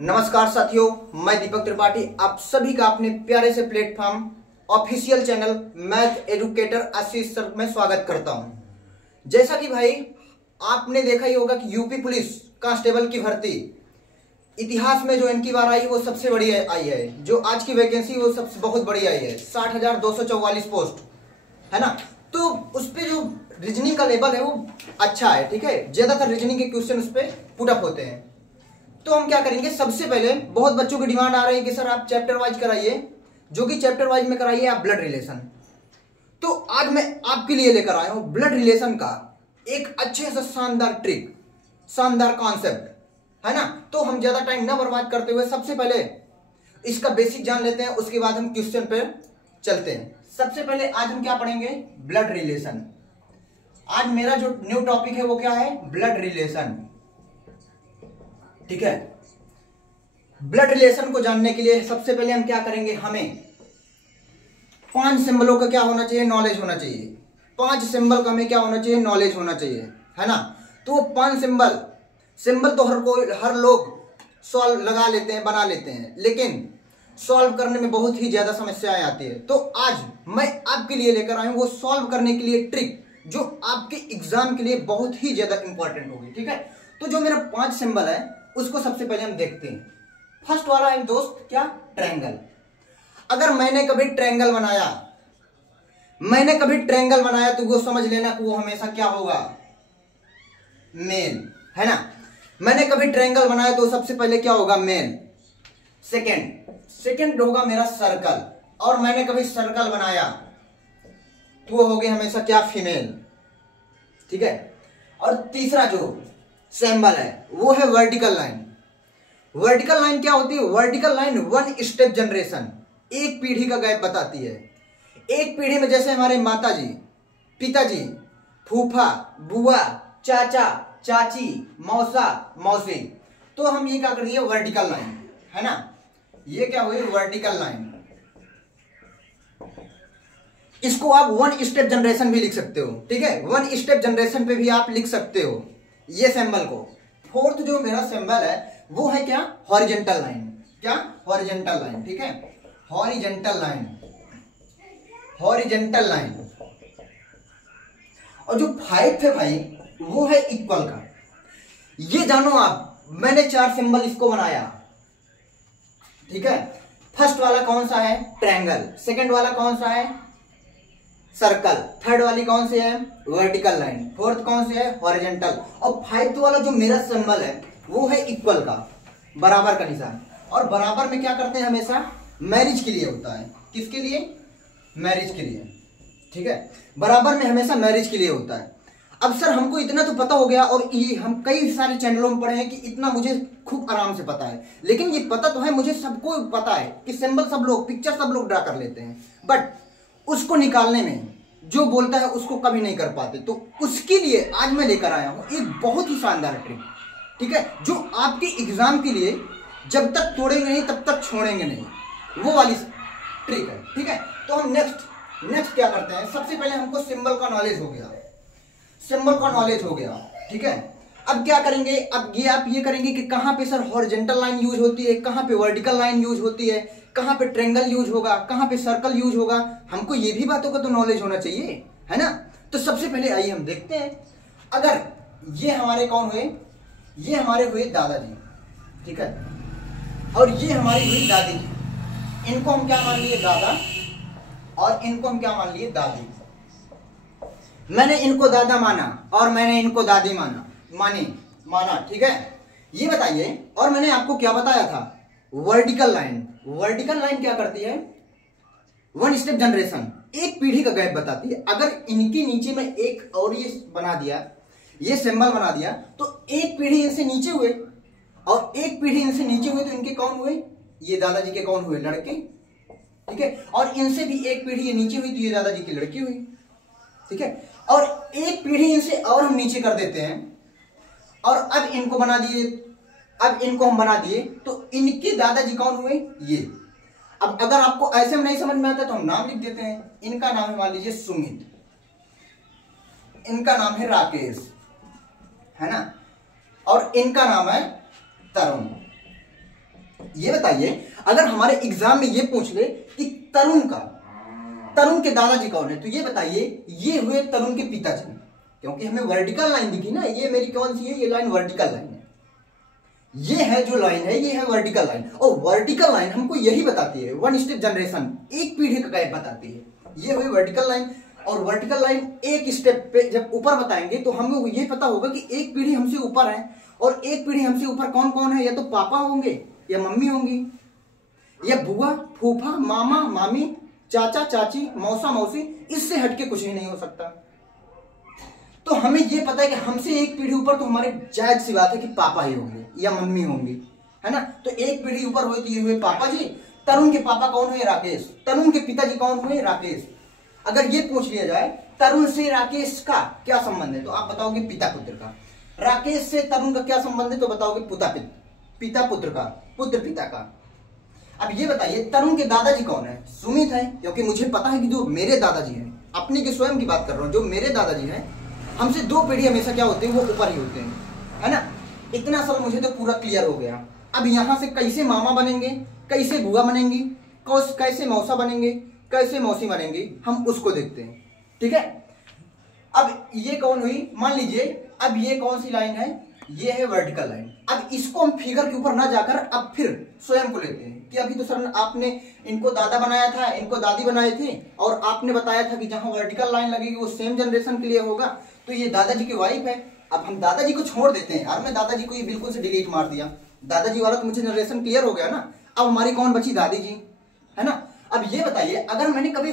नमस्कार साथियों, मैं दीपक त्रिपाठी आप सभी का अपने प्यारे से platform official channel math educator Ashish sir में स्वागत करता हूं। जैसा कि भाई आपने देखा ही होगा कि यूपी पुलिस कांस्टेबल की भर्ती इतिहास में जो इनकी बार आई वो सबसे बड़ी आई है। जो आज की वैकेंसी वो सबसे बहुत बड़ी आई है, 60,244 पोस्ट है ना। तो उस पे जो रीजनिंग का लेवल है वो अच्छा है, ठीक है। ज्यादातर रीजनिंग के क्वेश्चन उस पे पुट अप होते हैं। तो हम क्या करेंगे, सबसे पहले बहुत बच्चों की डिमांड आ रही है कि सर आप चैप्टर वाइज कराइए, जो कि चैप्टर वाइज में कराइए आप ब्लड रिलेशन। तो आज मैं आपके लिए लेकर आया हूं ब्लड रिलेशन का एक अच्छे से शानदार ट्रिक, शानदार कॉन्सेप्ट है ना। तो हम ज्यादा टाइम ना बर्बाद करते हुए सबसे पहले इसका बेसिक जान लेते हैं, उसके बाद हम क्वेश्चन पे चलते हैं। सबसे पहले आज हम क्या पढ़ेंगे, ब्लड रिलेशन। आज मेरा जो न्यू टॉपिक है वो क्या है, ब्लड रिलेशन, ठीक है। ब्लड रिलेशन को जानने के लिए सबसे पहले हम क्या करेंगे, हमें 5 सिंबलों का क्या होना चाहिए, नॉलेज होना चाहिए। 5 सिंबल का हमें क्या होना चाहिए, नॉलेज होना चाहिए, है ना। तो 5 सिंबल तो हर लोग सॉल्व लगा लेते हैं, बना लेते हैं, लेकिन सॉल्व करने में बहुत ही ज्यादा समस्याएं आती है। तो आज मैं आपके लिए लेकर आया हूं वो सॉल्व करने के लिए ट्रिक जो आपके एग्जाम के लिए बहुत ही ज्यादा इंपॉर्टेंट होगी, ठीक है। तो जो मेरा 5 सिंबल है उसको सबसे पहले हम देखते हैं। फर्स्ट वाला है दोस्त क्या, ट्रायंगल। अगर मैंने कभी ट्रायंगल बनाया तो वो समझ लेना कि वो हमेशा क्या होगा, मेल, है ना। मैंने कभी ट्रायंगल बनाया तो सबसे पहले क्या होगा, मेल। सेकंड होगा मेरा सर्कल, और मैंने कभी सर्कल बनाया तो वो हो गया हमेशा क्या, फीमेल, ठीक है। और तीसरा जो सिंबल है वो है वर्टिकल लाइन। वर्टिकल लाइन क्या होती है, वर्टिकल लाइन 1 स्टेप जनरेशन, एक पीढ़ी का गैप बताती है। एक पीढ़ी में जैसे हमारे माताजी, पिताजी, फूफा, बुआ, चाचा, चाची, मौसा, मौसी, तो हम ये क्या कर दिए, वर्टिकल लाइन, है ना। ये क्या हुई, वर्टिकल लाइन। इसको आप 1 स्टेप जनरेशन भी लिख सकते हो, ठीक है। 1 स्टेप जनरेशन पे भी आप लिख सकते हो ये सिंबल को। फोर्थ जो मेरा सिंबल है वो है क्या, हॉरिजॉन्टल लाइन। क्या, हॉरिजॉन्टल लाइन, ठीक है। Horizontal line. और जो 5 है भाई वो है इक्वल का। ये जानो आप, मैंने 4 सिंबल इसको बनाया, ठीक है। फर्स्ट वाला कौन सा है, ट्रायंगल। सेकंड वाला कौन सा है, सर्कल। थर्ड वाली कौन सी है, वर्टिकल लाइन। फोर्थ कौन सी है, हॉरिजॉन्टल। और 5th वाला जो मेरा सिंबल है वो है इक्वल का, बराबर का निशान। और बराबर में क्या करते हैं, हमेशा मैरिज के लिए होता है। किसके लिए, मैरिज के लिए, ठीक है। बराबर में हमेशा मैरिज के लिए होता है। अब सर हमको इतना तो पता हो गया, और ये हम कई सारे चैनलों में पढ़े हैं कि इतना मुझे खूब आराम से पता है, लेकिन ये पता तो है, मुझे सबको पता है कि सिंबल सब लोग, पिक्चर सब लोग ड्रा कर लेते हैं, बट उसको निकालने में जो बोलता है उसको कभी नहीं कर पाते। तो उसके लिए आज मैं लेकर आया हूं एक बहुत ही शानदार ट्रिक, ठीक है, जो आपके एग्जाम के लिए जब तक तोड़ेंगे नहीं तब तक छोड़ेंगे नहीं, वो वाली ट्रिक है, ठीक है। तो हम नेक्स्ट क्या करते हैं, सबसे पहले हमको सिंबल का नॉलेज हो गया, ठीक है। अब क्या करेंगे, अब ये आप ये करेंगे कि कहां पे सर हॉरिजॉन्टल लाइन यूज होती है, कहां पे वर्टिकल लाइन यूज होती है, कहां पे ट्रायंगल यूज होगा, कहां पे सर्कल यूज होगा। हमको ये भी बातों का तो नॉलेज होना चाहिए, है ना। तो सबसे पहले आइए हम देखते हैं। अगर ये हमारे कौन हुए, ये हमारे हुए दादाजी, ठीक है, और ये हमारी हुई दादी जी। इनको हम क्या मान लिए, दादा, और इनको हम क्या मान लिए, दादी। मैंने इनको दादा माना और मैंने इनको दादी माना, ठीक है। ये बताइए, और मैंने आपको क्या बताया था, वर्टिकल लाइन क्या करती है, 1 स्टेप जनरेशन, एक पीढ़ी का गैप बताती है। अगर इनके नीचे में एक और ये बना दिया, ये सिंबल बना दिया, तो एक पीढ़ी इनसे नीचे हुए और एक पीढ़ी इनसे नीचे हुए, तो इनके कौन हुए, ये दादाजी के कौन हुए, लड़के, ठीक है। और इनसे भी एक पीढ़ी ये नीचे हुई तो ये दादाजी की लड़की हुई, ठीक है। और एक पीढ़ी इनसे और हम नीचे कर देते हैं, और अब इनको हम बना दिए, तो इनके दादाजी कौन हुए, ये। अब अगर आपको ऐसे में नहीं समझ में आता तो हम नाम लिख देते हैं। इनका नाम है मान लीजिए सुमित, इनका नाम है राकेश, है ना, और इनका नाम है तरुण, ये बताइए, अगर हमारे एग्जाम में ये पूछ ले कि तरुण के दादाजी कौन है, तो ये बताइए ये हुए तरुण के पिताजी, क्योंकि हमें वर्टिकल लाइन दिखी ना, ये मेरी कौन सी है, ये लाइन वर्टिकल लाइन है। ये है जो लाइन है, ये है वर्टिकल लाइन, और वर्टिकल लाइन हमको यही बताती है, वन स्टेप जनरेशन, एक पीढ़ी का गैप बताती है। ये हुई वर्टिकल लाइन, और वर्टिकल लाइन एक स्टेप पे जब ऊपर बताएंगे तो हमको ये पता होगा कि एक पीढ़ी हमसे ऊपर है, और एक पीढ़ी हमसे ऊपर कौन कौन है, या तो पापा होंगे, या मम्मी होंगी, या बुआ, फूफा, मामा, मामी, चाचा, चाची, मौसा, मौसी, इससे हटके कुछ ही नहीं हो सकता। तो हमें यह पता है कि हमसे एक पीढ़ी ऊपर तो हमारे जायज सी बात है कि पापा ही होंगे या मम्मी होंगी, है ना। तो एक पीढ़ी ऊपर हुए तो ये हुए पापा जी। तरुण के पापा कौन हुए, राकेश। तरुण के पिताजी कौन हुए, राकेश। अगर ये पूछ लिया जाए तरुण से राकेश का क्या संबंध है, तो आप बताओगे पिता पुत्र का। राकेश से तरुण का क्या संबंध है, तो बताओगे पिता पुत्र का, पुत्र पिता का। अब ये बताइए तरुण के दादाजी कौन है, सुमित है, क्योंकि मुझे पता है कि जो मेरे दादाजी हैं, अपने के स्वयं की बात कर रहा हूं, जो मेरे दादाजी हैं, हमसे दो पीढ़ी हमेशा क्या होते हैं, वो ऊपर ही होते हैं, है ना। इतना सब मुझे तो पूरा क्लियर हो गया। अब यहां से कैसे मामा बनेंगे, कैसे बुआ बनेंगी, कैसे मौसा बनेंगे, कैसे मौसी बनेंगी, हम उसको देखते हैं, ठीक है। अब ये कौन हुई, मान लीजिए अब ये कौन सी लाइन है, ये है वर्टिकल लाइन। अब इसको हम फिगर के ऊपर ना जाकर अब फिर स्वयं को लेते हैं कि अभी तो सर आपने इनको दादा बनाया था, इनको दादी बनाए थे, और आपने बताया था कि जहां वर्टिकल लाइन लगेगी वो सेम जनरेशन के लिए होगा, तो ये दादाजी की वाइफ है। अब हम दादाजी को छोड़ देते हैं, यार मैं दादाजी को ये बिल्कुल से डिलीट मार दिया, दादाजी वाला तो मुझे जनरेशन क्लियर हो गया ना। अब हमारी कौन बची, दादी जी, है ना। अब ये बताइए अगर मैंने कभी